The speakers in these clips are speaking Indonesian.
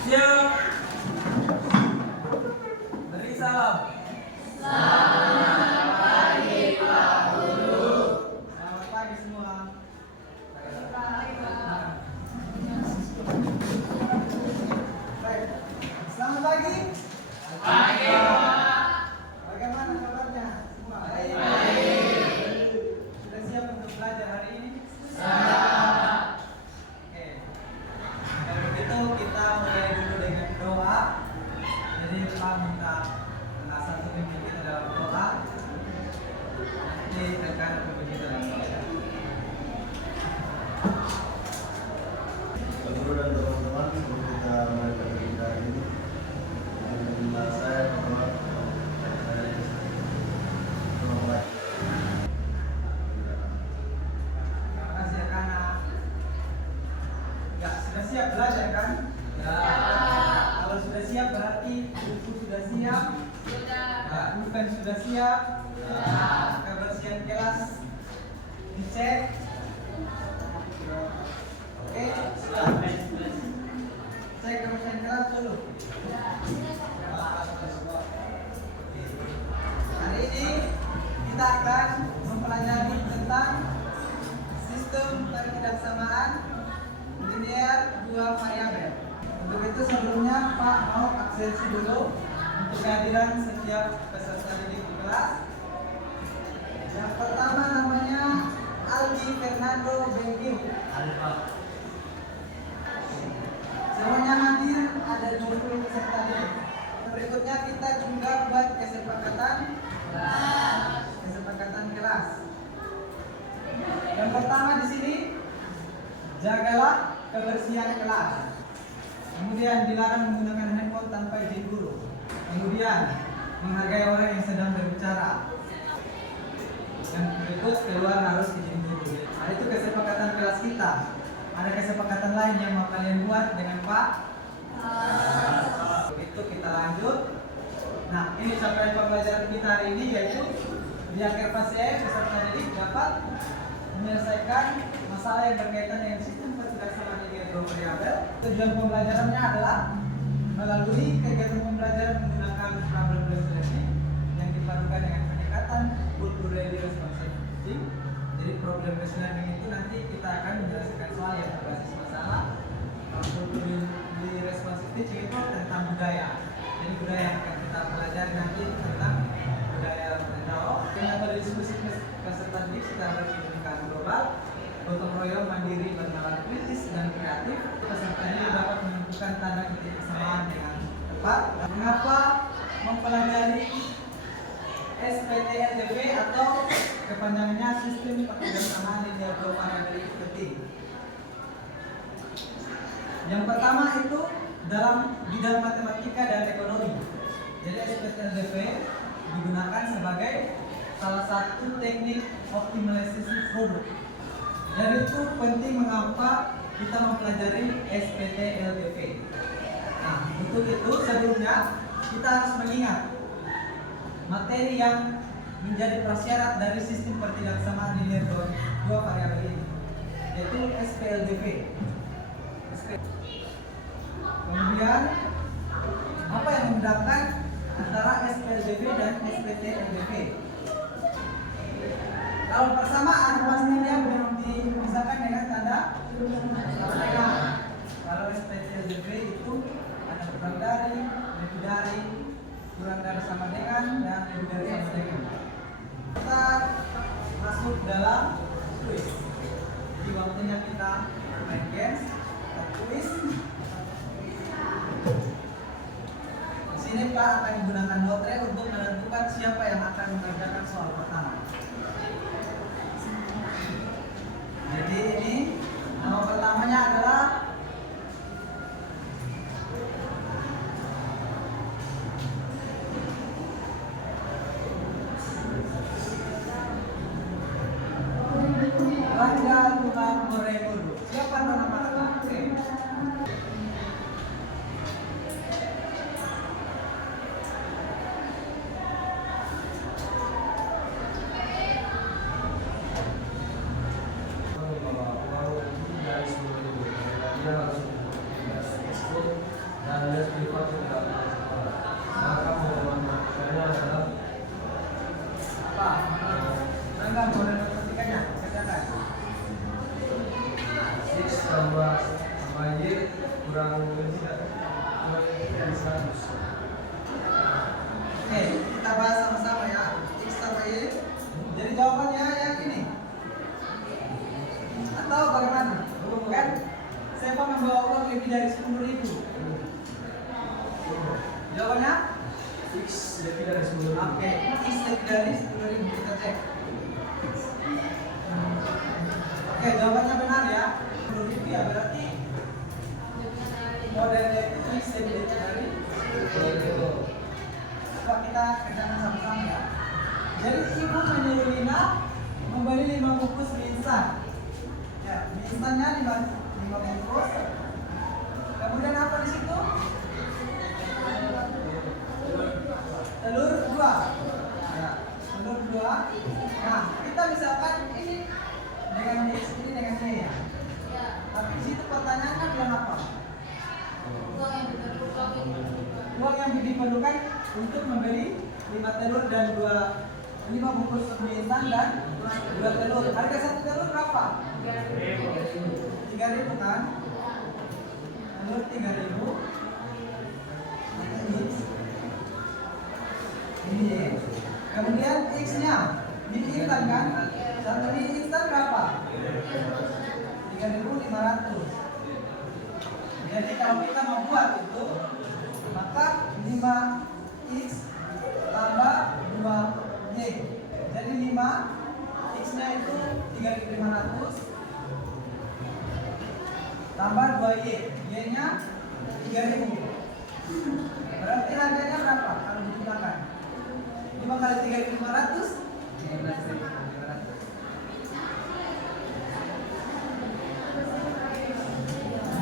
Siap. Beri salam. Selamat pagi Pak Guru. Selamat pagi semua. Baik. Selamat pagi. Pagi Pak. Bagaimana kabarnya semua? Baik. Sudah siap untuk belajar hari ini? Siap. Oke. Kalau begitu kita mulai dulu dengan doa. Jadi Pak minta satu pimpin kita dalam doa. Nanti rekan pimpin kita dalam doa. Pak Guru dan teman-teman, sebelum kita mulai berbicara hari ini, saya pertama mulai. Terima kasih ya Kana. Ya, sudah siap belajar kan? Ya. Kalau sudah siap berarti buku sudah siap. Sudah. Bukan sudah siap. Sudah. Kebersihan kelas dicek. Oke, sudah. Cek kebersihan kelas dulu. Hari ini kita akan mempelajari tentang sistem ketidaksamaan linear dua variabel. Untuk itu sebelumnya Pak mau absensi dulu untuk kehadiran setiap peserta didik di kelas. Yang pertama namanya Aldi Fernando Bengiu. Semuanya hadir, ada 20 peserta didik. Berikutnya kita juga buat kesepakatan kelas. Yang pertama di sini, jagalah kebersihan kelas. Kemudian dilarang menggunakan handphone tanpa izin guru. Kemudian menghargai orang yang sedang berbicara. Yang berikut keluar harus izin guru. Nah, itu kesepakatan kelas kita. Ada kesepakatan lain yang mau kalian buat dengan Pak? Begitu kita lanjut. Nah, ini capaian pembelajaran kita hari ini yaitu di akhir fase peserta didik dapat menyelesaikan masalah yang berkaitan dengan sistem ketidaksamaan linear dua variabel. Tujuan pembelajarannya adalah melalui kegiatan pembelajaran menggunakan problem-based learning yang dipadukan dengan pendekatan culturally responsive teaching. Jadi problem-based learning itu nanti kita akan menyelesaikan soal yang berbasis masalah. Culturally responsive teaching itu tentang budaya. Jadi budaya yang akan kita pelajari nanti tentang budaya Mindanao. Dengan berdiskusi peserta didik secara berkepentingan global, gotong royong, mandiri, bernalar kritis dan kreatif, peserta didik dapat menentukan tanda titik kesamaan dengan tepat. Mengapa mempelajari SPTLDV atau kepanjangannya sistem ketidaksamaan linear dua variabel itu penting? Yang pertama itu dalam bidang matematika dan ekonomi. Jadi SPTLDV digunakan sebagai salah satu teknik optimalisasi produk. Dan itu penting mengapa kita mempelajari SPTLDV. Nah, untuk itu sebelumnya kita harus mengingat materi yang menjadi prasyarat dari sistem ketidaksamaan linear dua variabel ini, yaitu SPLDV. Kemudian apa yang membedakan antara SPLDV dan SPTLDV? Kalau persamaan pasti dia belum dipisahkan dengan tanda persamaan. Kalau SPTLDV itu ada kurang dari, lebih dari, kurang dari sama dengan, dan lebih dari sama dengan. Kita masuk dalam quiz. Jadi waktunya kita main games, quiz. Di sini Pak akan menggunakan lotre untuk menentukan siapa yang akan mengerjakan soal pertama. Jadi ini nama pertamanya adalah Rangga Tuhan Moremuru. Siapa nama lengkap? Oke. alias privat tidak masalah. Maka model matematikanya adalah Apa? Enggak model matematikanya, kerjakan. X tambah Y kurang dari 100. Oke, kita bahas sama-sama ya. X sama Y. Jadi jawabannya yang ini. Atau bagaimana? Kan? Saya membawa uang lebih dari 10.000. Jawabannya? X lebih dari 10.000. Oke, X lebih dari 10.000. Kita cek. Oke, jawabannya benar ya. 10.000 ya berarti modelnya itu X lebih dari 10.000. Coba kita kerjakan sama-sama ya. Jadi ibu menyuruh Lina membeli 5 bungkus mie instan. Ya, mie instannya 5 bungkus. Kemudian apa di situ? Telur 2. Ya, telur 2. Nah, kita misalkan ini dengan X, ini dengan Y ya. Tapi di situ pertanyaannya bilang apa? Uang yang diperlukan untuk membeli 5 telur dan 5 bungkus mie instan dan 2 telur. Harga satu telur berapa? 3.000 kan? Telur 3.000. Ini. Kemudian X-nya mie instan kan? Satu mie instan berapa? 3.500. Jadi kalau kita mau buat itu, maka 5x tambah 2y. Jadi 5x-nya itu 3.500 tambah 2y. Y-nya 3.000. Berarti harganya berapa kalau dijumlahkan? 5 kali 3.500 15.500.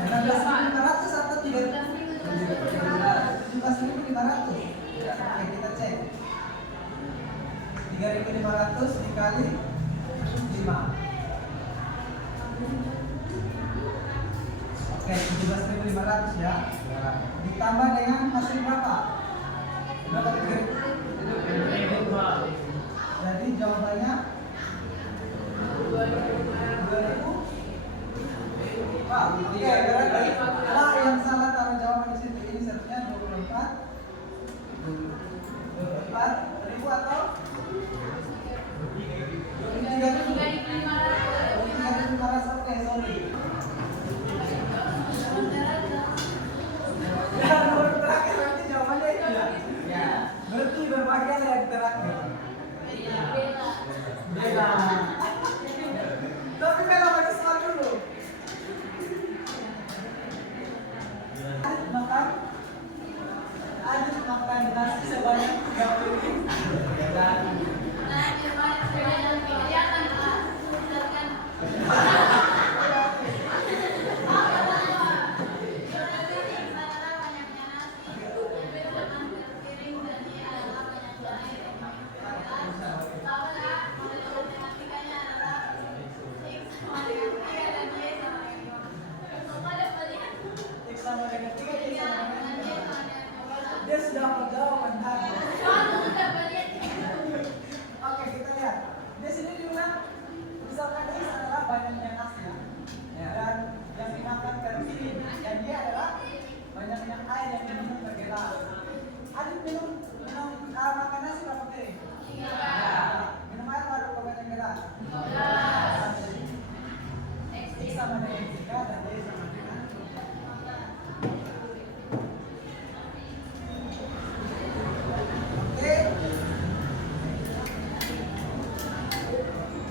16.500 atau 17.500. Oke, kita cek. 3.500 dikali 5. Oke, 17.500 ya. Ditambah dengan hasil berapa? Berapa 3.000? Jadi jawabannya 2.000. Oke, berarti lah yang salah taruh jawaban di situ. Ini seharusnya 24 ribu atau 23.500. Oke, sorry. Ya, nomor terakhir berarti jawabannya itu ya. Berarti berbagian yang terakhir. Beda. Tapi beda pada soal dulu. Adit makan nasi sebanyak 30. X sama dengan 3, Y sama dengan 2. Dia sudah menjawab tadi. Oke, kita lihat. Di sini diulang. Misalkan X adalah banyaknya nasi ya. Dan yang dimakan terpiring. Dan dia adalah banyaknya air yang diminum per gelas. Adit minum makan nasi berapa piring? 3. Minum air berapa banyak gelas? 12. X sama dengan 3 dan Y sama dengan 2. Oke.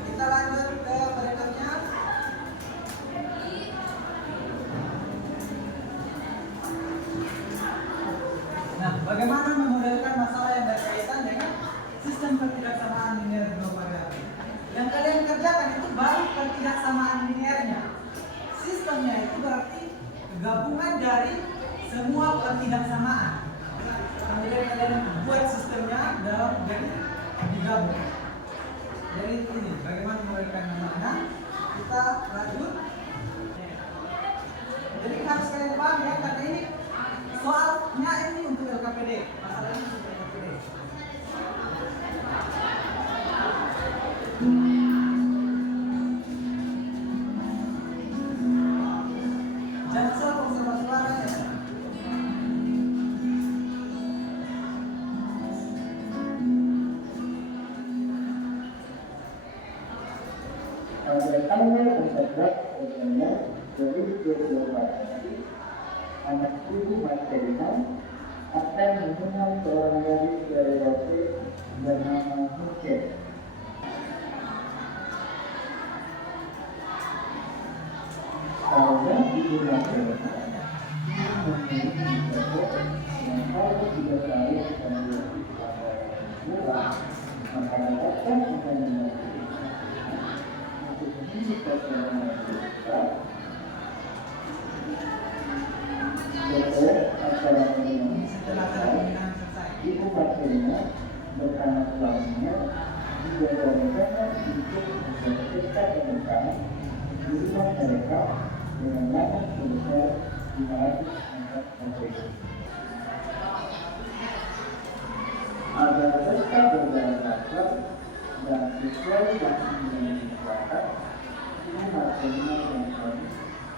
Kita lanjut ke berikutnya. Nah, bagaimana memodelkan masalah yang berkaitan dengan sistem ketidaksamaan linear dua variabel? Yang kalian kerjakan itu baru ketidaksamaan linearnya. Sistemnya itu berarti gabungan dari semua ketidaksamaan. Kemudian kalian buat sistemnya dalam jadi digabung. Jadi ini bagaimana memodelkan namanya? Kita lanjut. Jadi harus kalian paham ya, karena ini soal Tetangga terdekat katanya dari Yogyakarta, anak ibu Marcelina akan mengenal seorang gadis dari Rote bernama Michelle. Karena ibu Marcelina memiliki cowok yang kalau tidak tahu tentang murah, maka datang akan memiliki untuk menunjukkan seorang wanita. Foto antara Setelah pembinaan selesai. ibu Marcelina bersama suaminya juga berencana untuk mempersiapkan pernikahan di rumah mereka dengan lahan sebesar 500 meter persegi. Agar tetap berjalan lancar dan sesuai dengan diinginkan, ibu Marcelina dan suami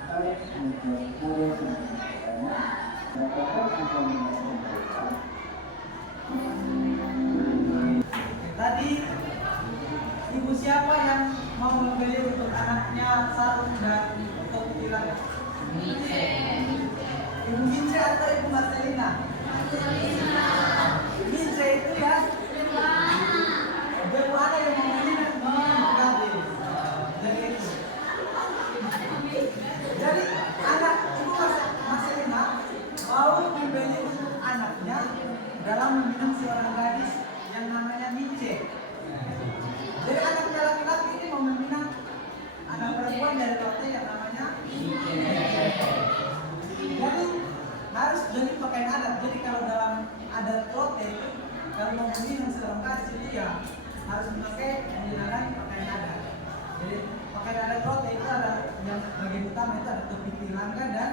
harus membuat model pernikahannya dan tetap akan melakukan mereka. Tadi ibu siapa yang mau membeli untuk anaknya sarung dan topi tilang? Ibu Mince atau ibu Marcelina? Mince itu ya. Ibu ada yang mau membeli gadis. Jadi itu. Jadi anak ibu Marcelina mau membeli untuk anaknya dalam meminang seorang gadis yang namanya Mince. Jadi anaknya laki-laki ini mau meminang anak perempuan dari Rote yang namanya Mince. Jadi harus jadi pakaian adat. Jadi kalau dalam adat Rote, kalau mau meminang seorang gadis itu ya harus memakai menggunakan pakaian adat. Jadi pakaian adat Rote itu ada yang bagian utama itu ada topi tilangga dan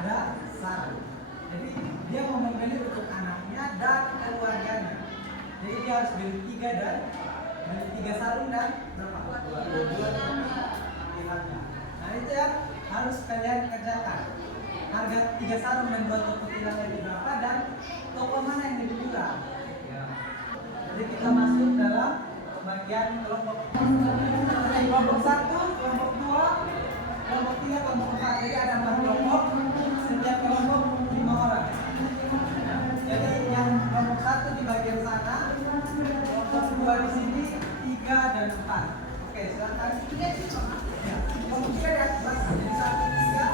ada sarung. Jadi dia mau membeli untuk anaknya dan keluarganya. Jadi dia harus beli 3 dan beli 3 sarung dan berapa? 2 topi tilangga. Nah itu yang harus kalian kerjakan. Harga 3 sarung dan 2 topi tilangga itu berapa dan toko mana yang lebih murah? Jadi kita masuk dalam bagian kelompok. Kelompok 1, kelompok 2, kelompok 3, kelompok 4. Jadi ada 4 kelompok. Setiap kelompok 5 orang. Jadi yang kelompok 1 di bagian sana, kelompok 2 di sini, 3 dan 4. Oke, silakan. Ya, kelompok 3 di atas. Jadi 1, 3,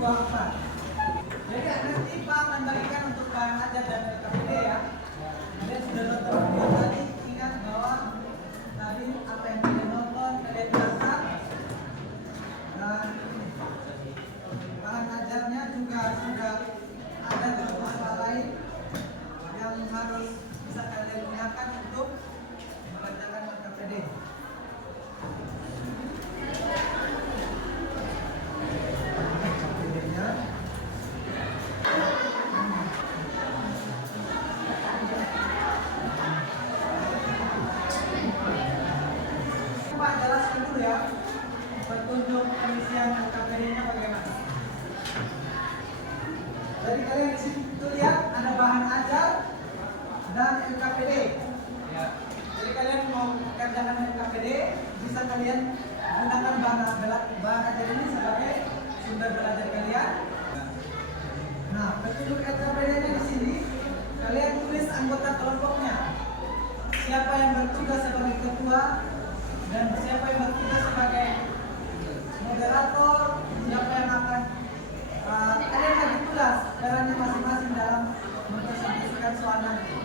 2, 4. Jadi nanti Pak akan bagikan untuk bahan ajar dan LKPD ya. Kalian sudah nonton video tadi, ingat bahwa tadi apa yang kalian nonton, kalian catat. Dan bahan ajarnya juga sudah ada beberapa lain yang harus bisa kalian gunakan untuk mengerjakan LKPD. Pak jelaskan dulu ya petunjuk pengisian LKPD-nya bagaimana. Jadi kalian di situ lihat ada bahan ajar dan LKPD. Ya. Jadi kalian mau kerjakan LKPD bisa kalian gunakan bahan ajar ini sebagai sumber belajar kalian. Nah, petunjuk LKPD-nya di sini kalian tulis anggota kelompoknya. Siapa yang bertugas sebagai ketua dan siapa yang bertugas sebagai moderator, siapa yang akan kalian bagi tugas perannya masing-masing dalam mempresentasikan soal nanti.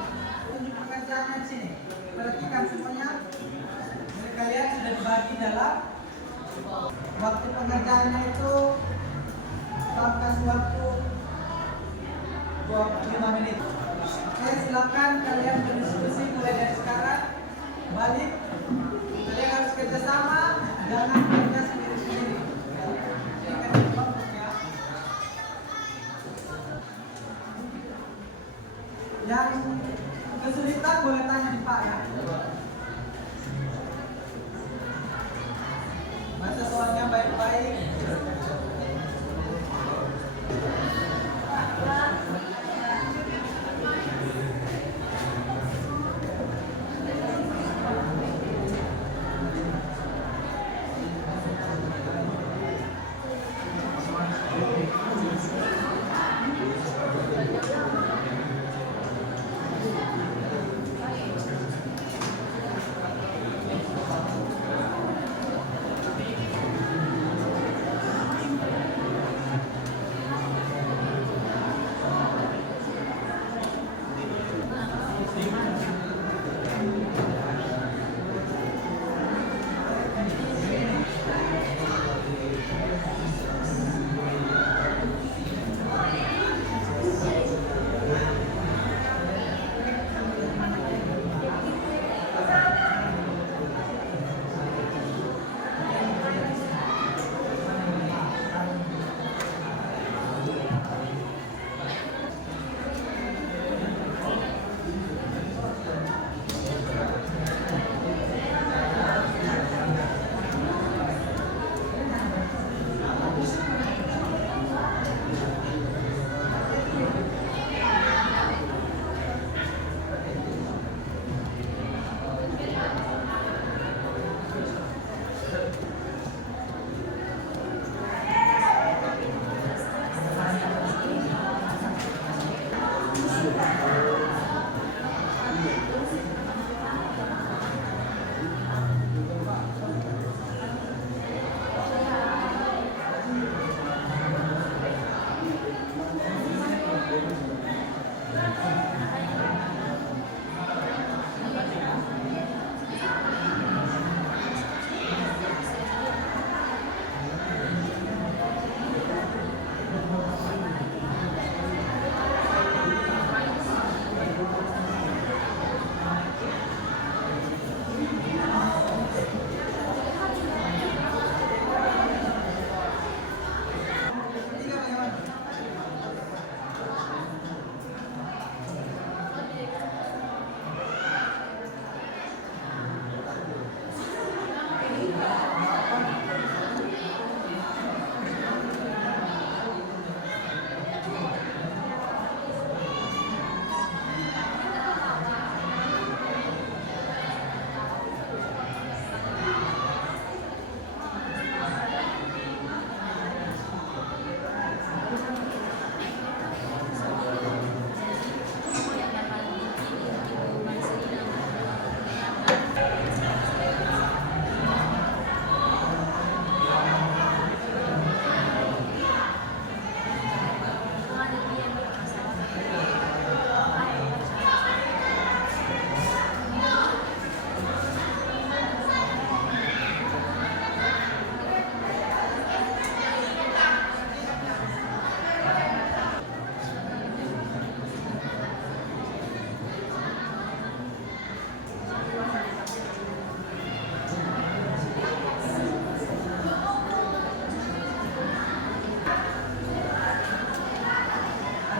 Untuk pekerjaannya di sini, perhatikan semuanya. Jadi kalian sudah dibagi dalam waktu pengerjaannya itu kasih waktu 25 menit. Oke, silakan kalian berdiskusi mulai dari sekarang. Balik, kalian harus kerjasama, jangan kerja sendiri-sendiri. Jadi kalian kelompok ya. Yang kesulitan boleh tanya di Pak ya. Baca soalnya baik-baik.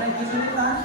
Ada kesulitan?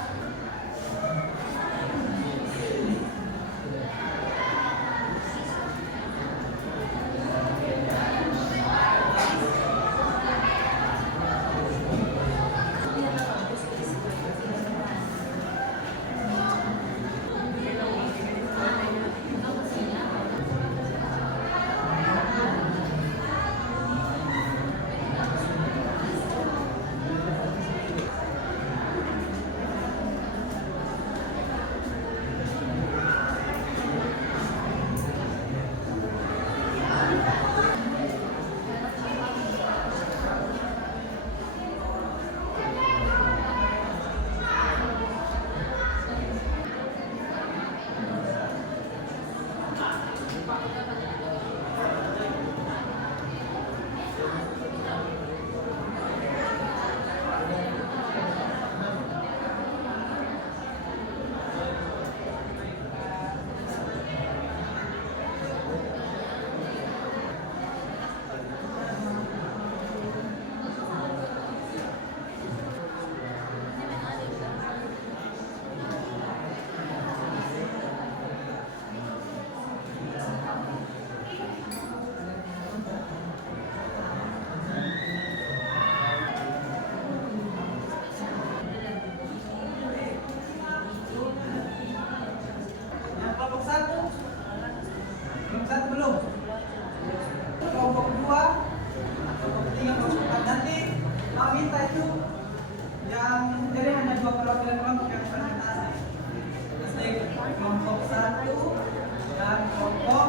Yang kelompok satu? Kelompok satu belum? Kelompok dua? Kelompok tiga, kelompok empat. Nanti mau minta itu yang jadi hanya dua perwakilan kelompok yang presentasi. Jadi kelompok satu dan kelompok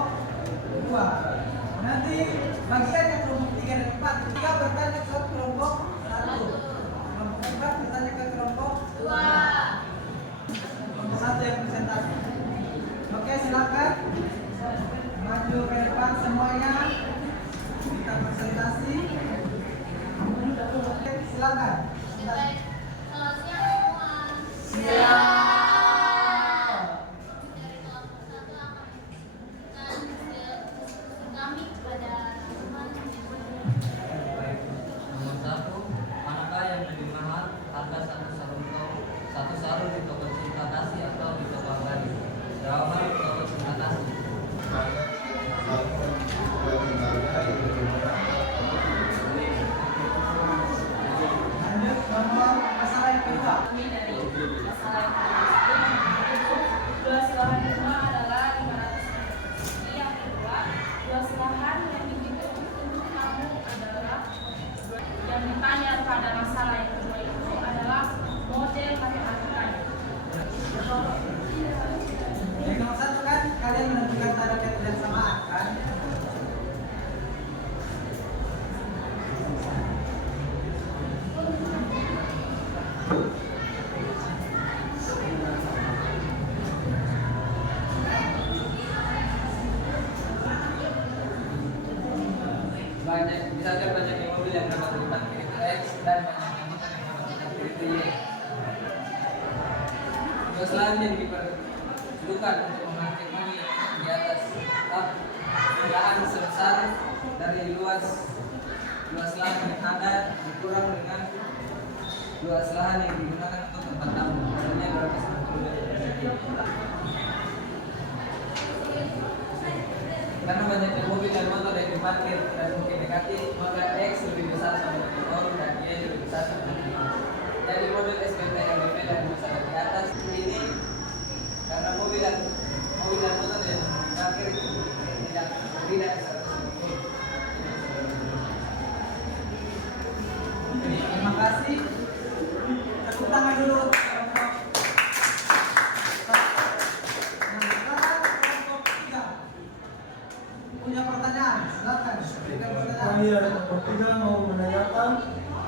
dua. Nanti bagiannya kelompok tiga dan empat. Tiga bertanya ke kelompok satu. Kelompok empat bertanya ke kelompok dua. Kelompok satu yang presentasi. Oke, silakan maju ke depan semuanya. Kita presentasi. Oke, silakan. Selamat siang semua. Siap. Kami kepada teman Nomor 1, manakah yang lebih mahal harga satu sarung di toko Cinta Kasih atau di toko Abadi? Jawaban toko Cinta Kasih. Lanjut nomor masalah yang kedua. Kami dari masalah yang kedua, luas lahan rumah adalah 500 meter persegi. Yang kedua, luas lahan yang dihitung untuk tamu adalah yang ditanya pada masalah yang kedua itu adalah model matematikanya. Yang nomor satu kan kalian menentukan tanda ketidaksamaan kan? Misalkan banyaknya mobil yang dapat diparkir itu X dan banyaknya motor yang dapat diparkir itu Y. Luas lahan yang diperlukan untuk memarkir mobil di atas lahan sebesar dari luas lahan yang ada dikurang dengan luas lahan yang digunakan untuk tempat tamu. Misalnya 250 meter. Karena banyaknya mobil dan motor yang diparkir dan mungkin negatif, maka X lebih besar sama dengan O dan Y lebih besar sama dengan O. Jadi model SPT LDP dan masalah di atas ini karena mobil dan motor yang diparkir itu tidak 100%. Terima kasih. Tepuk tangan dulu. Nah, sekarang kelompok tiga. Punya pertanyaan? Silakan. Berikan pertanyaan. Kami dari kelompok 3 mau menanyakan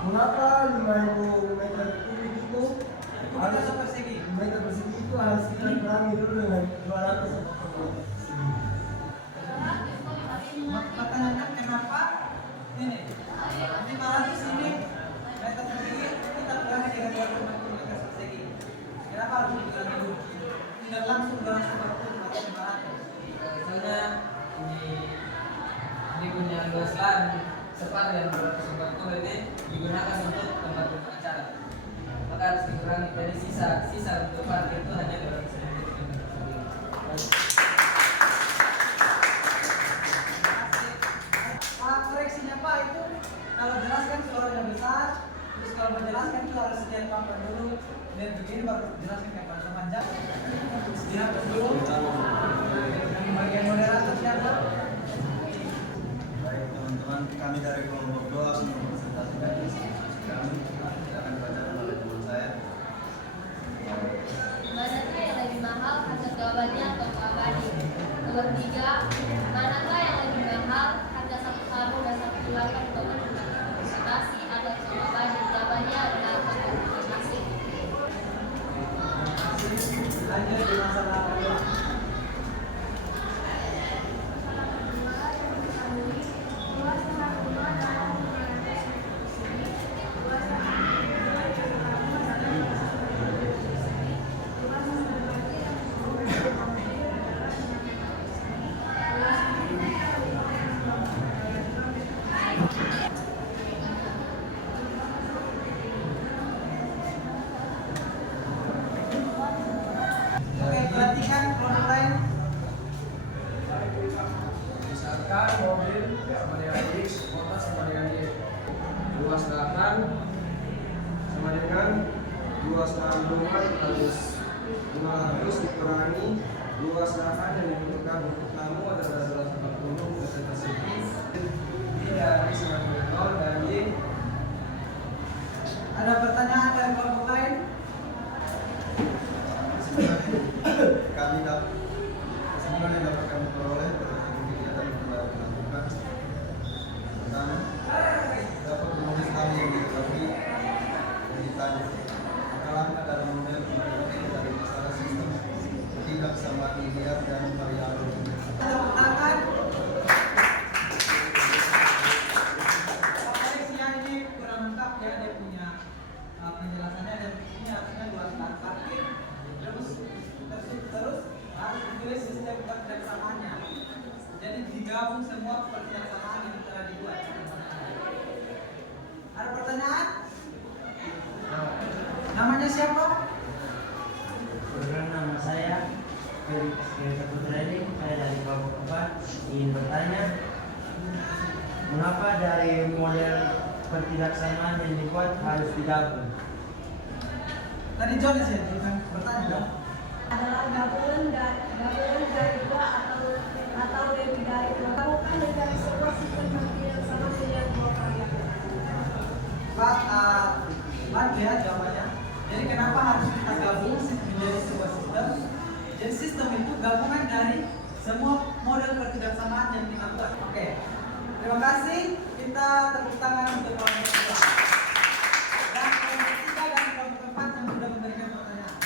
mengapa 5.000 meter kubik itu Itu meter persegi. meter persegi itu harus kita kurangi dulu dengan 200 Pertanyaannya kenapa ini 500 ini meter persegi kita kurangi dengan 250 meter persegi. Kenapa harus dikurangi dulu? Tidak langsung 240 atau 500. Soalnya ini punya luas lahan separuh yang 240 ini digunakan untuk tempat beracara. maka harus dikurangi. Jadi sisa untuk parkir itu hanya 200 Pak, koreksinya Pak itu kalau jelaskan suaranya besar, terus kalau menjelaskan itu harus sekian pangkat dulu dan begini baru jelaskan kayak pada panjang. Dihapus dulu. Yang bagian moderator siapa? Baik teman-teman, kami dari kelompok 2 mempresentasikan diskusi kami. Silakan bacakan oleh teman saya. Manakah yang lebih mahal, harga jawabannya atau abadi? Nomor 3, manakah yang lebih mahal, harga satu karung dan satu tulangan token dengan representasi atau abadi? Jawabannya adalah representasi. Lanjut di masalah kedua. Oke, perhatikan kelompok lain. Misalkan mobil sama dengan X, motor sama dengan Y. Luas lahan sama dengan luas lahan rumah harus 500 dikurangi luas lahan yang dibutuhkan untuk tamu adalah 240 meter persegi. Ini dari 90 dan Y. Ada pertanyaan dari kelompok lain? Kesimpulan yang dapat kami peroleh berdasarkan kegiatan yang telah dilakukan. Pertama, dapat menulis hal yang diketahui dan ditanya. Langkah dalam model penelitian dari masalah sistem tidak sama linear dan variabel. Tepuk tangan. Koreksinya ini kurang lengkap ya, dia punya penjelasannya dan ini artinya dua start parkir terus harus ditulis sistem kebersamaannya. Jadi digabung semua kebersamaan yang telah dibuat. Ada pertanyaan? Namanya siapa? Perkenalkan, nama saya Felix Saputra ini, saya dari kelompok 4 ingin bertanya, mengapa dari model ketidaksamaan yang dibuat harus digabung? Tadi Jonas ya, bukan bertanya. adalah gabungan dari dua atau lebih dari dua. Gabungan dari sebuah sistem yang sama dengan dua variabel. Pak, bantu ya jawabannya. Jadi kenapa harus kita gabung menjadi sebuah sistem? Jadi sistem itu gabungan dari semua model ketidaksamaan yang kita buat. Oke, terima kasih. Kita tepuk tangan untuk kelompok kedua. Dan kelompok ketiga dan kelompok keempat yang sudah memberikan pertanyaan.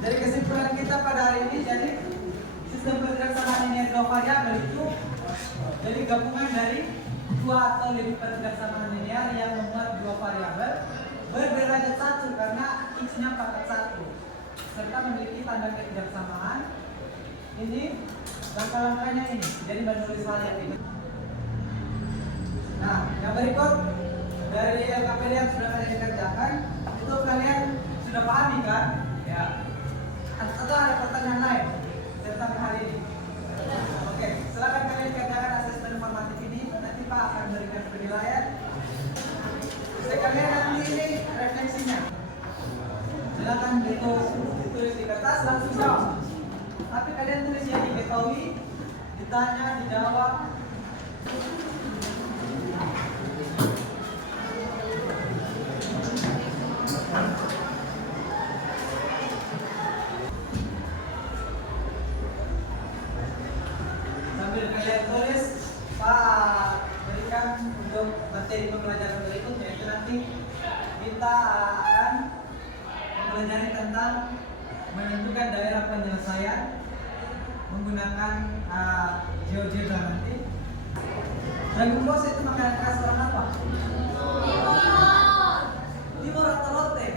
Jadi kesimpulan kita pada hari ini, jadi sistem ketidaksamaan ini dua variabel itu jadi gabungan dari dua atau lebih ketidaksamaan linear yang membuat dua variabel berderajat satu karena x-nya pangkat satu serta memiliki tanda ketidaksamaan. Ini langkah-langkahnya ini, jadi menulis hal yang ini. Nah, yang berikut dari LKPD yang sudah kalian kerjakan itu kalian sudah pahami kan? Ya. Atau ada pertanyaan lain tentang hal ini? Oke, silakan kalian kerjakan asesmen informatif ini. Nanti Pak akan berikan penilaian. Sekalian nanti ini refleksinya. Silakan ditulis di kertas langsung jawab. Tapi kalian tulis yang diketahui, ditanya, dijawab. Sambil kalian tulis, Pak berikan untuk materi pembelajaran berikutnya itu nanti kita akan mempelajari tentang menentukan daerah penyelesaian menggunakan GeoGebra nanti. Dragon Ball itu makanan khas orang apa? Timur atau Lotte?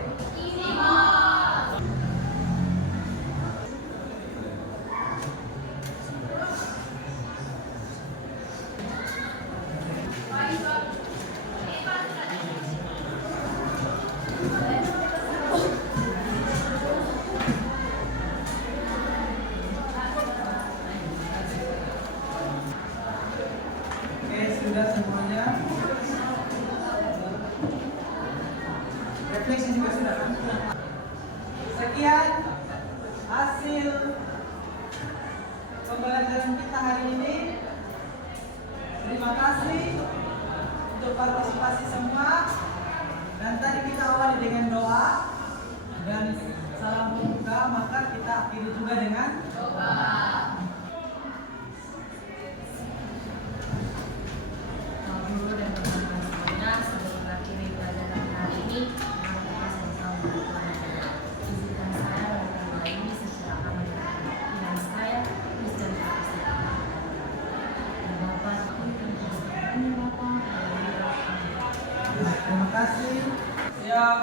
reflection juga sudah kan? Sekian hasil pembelajaran kita hari ini. Terima kasih untuk partisipasi semua. Dan tadi kita awali dengan doa dan salam pembuka, maka kita akhiri juga dengan doa. Guru dan teman-teman semuanya, sebelum mengakhiri pelajaran hari ini, mari kita sama-sama berdoa. Izinkan saya melakukan doa ini secara aman dan benar. Dengan saya, Kristen Prakasa. Dan Bapak, Bapak, Terima kasih. Siap.